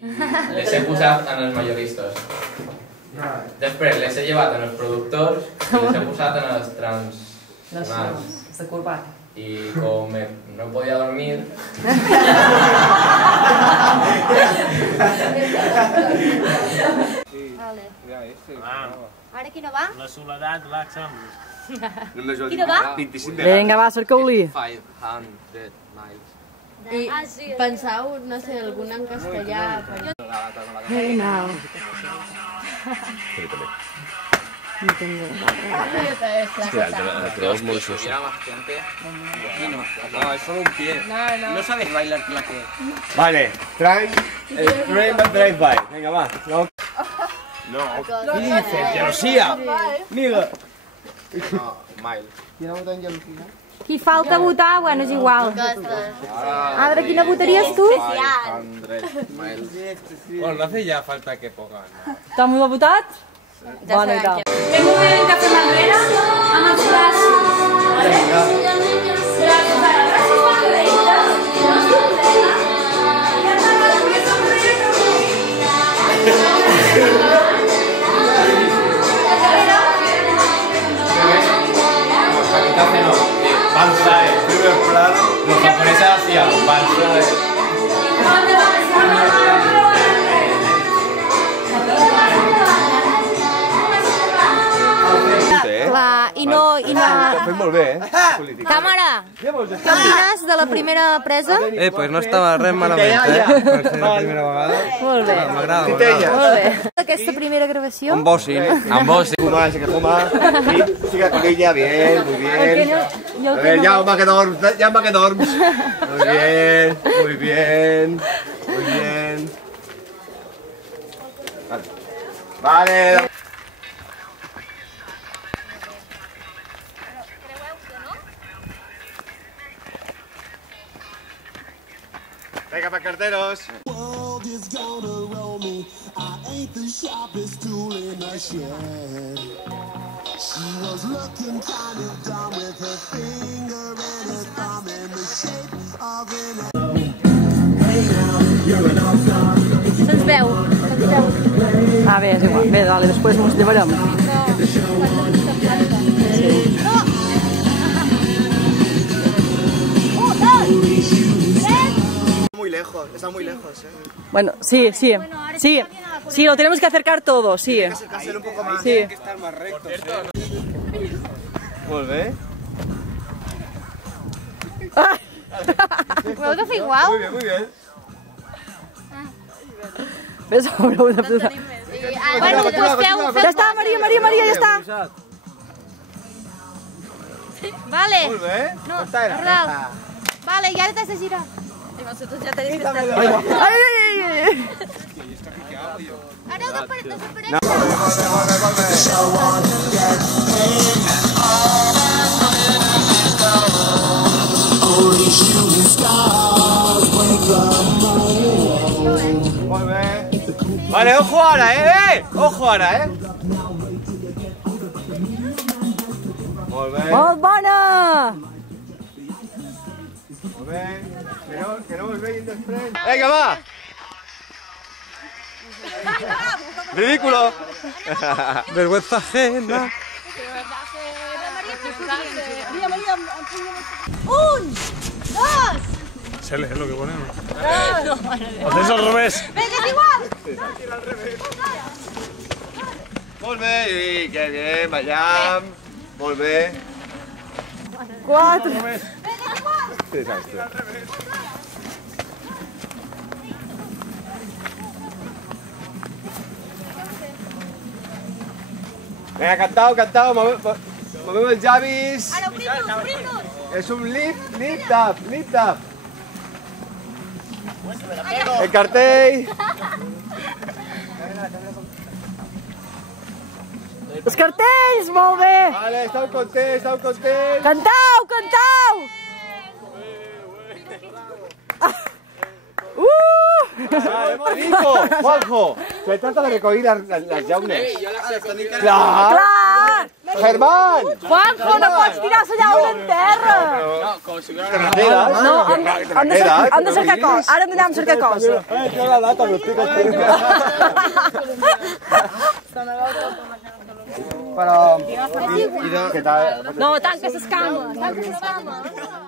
Les he posat en els majoristes. Després les he llevat en els productors i les he posat en els transformats. De corbat. I com no podia dormir... Ara quina va? La soledat laxa. Quina va? 25 Vinga, va, cerceu-li. 500 miles. I penseu, no sé, alguna en castellà... Hey now. El es muy soso. No, es solo un pie. No sabes bailar claqué. Vale, train drive-by. Venga, va. No. ¿Qué dices? ¡Gelosia! Mira. No, mile. Qui falta votar, bueno, és igual. Ara, quina votaries tu? 500 miles. Bueno, no hace ya falta que pongan. Tothom ho ha votat? Bona i tal. Fem un moment que fem enrere amb els braços. Gràcies, Margarita. No es problema. Banzai. Los japoneses hacían banzai. Clar, i no... Ho fem molt bé, Càmera, què opines de la primera presa? Pues no estava res malament, Per ser la primera vegada. Molt bé. M'agrada. Molt bé. Aquesta primera gravació? Amb bossing. Amb bossing. Fuma, sí que fuma. Y siga con ella, bien, muy bien. A ver, Jaume, que dorms, Jaume, que dorms. Muy bien, muy bien, muy bien. Vale. Venga, para carteros. Se'ns veu. Ah, bé, és igual. Bé, dale, després mos llevarem. Muy lejos, está muy lejos, Bueno, sí. Sí, lo tenemos que acercar todo, sí. Acercarse un poco más. Sí. Estar más recto. Molt bé. Ho heu de fer igual? Muy bien, muy bien. Ves, haureu de posar. Bueno, doncs feu... Ja està, Maria, ja està. Vale. Molt bé. No, Ardal. Vale, i ara t'has de girar. Ai. Ara heu de desaparèixer. Molt bé. Vale, ojo ara, Ojo ara, Molt bé. Molt bona! Molt bé. Que no us vegin després. Vinga, va! Ridículo. Vergüenza ajena. Un, dos, Se lee lo que ponemos. Hacéis al revés. vinga, és igual. Molt bé, i que bien, ballam. Molt bé. 4. Que desastre. Vinga, cantau, movem els llavis. Ara obrim-nos. És un lift up. El cartell. Els cartells, molt bé. Vale, esteu contents. Cantau! Vale, Nico, Juanjo, se trata de recoger las llaunes. Clar! Germán! Juanjo, no pots tirar la llauna en terra! Carreteres? No, hem de cercar coses. Ara hem d'anar a cercar coses. Jo la data m'ho estic Però... No, tanca les cames, tanca les cames.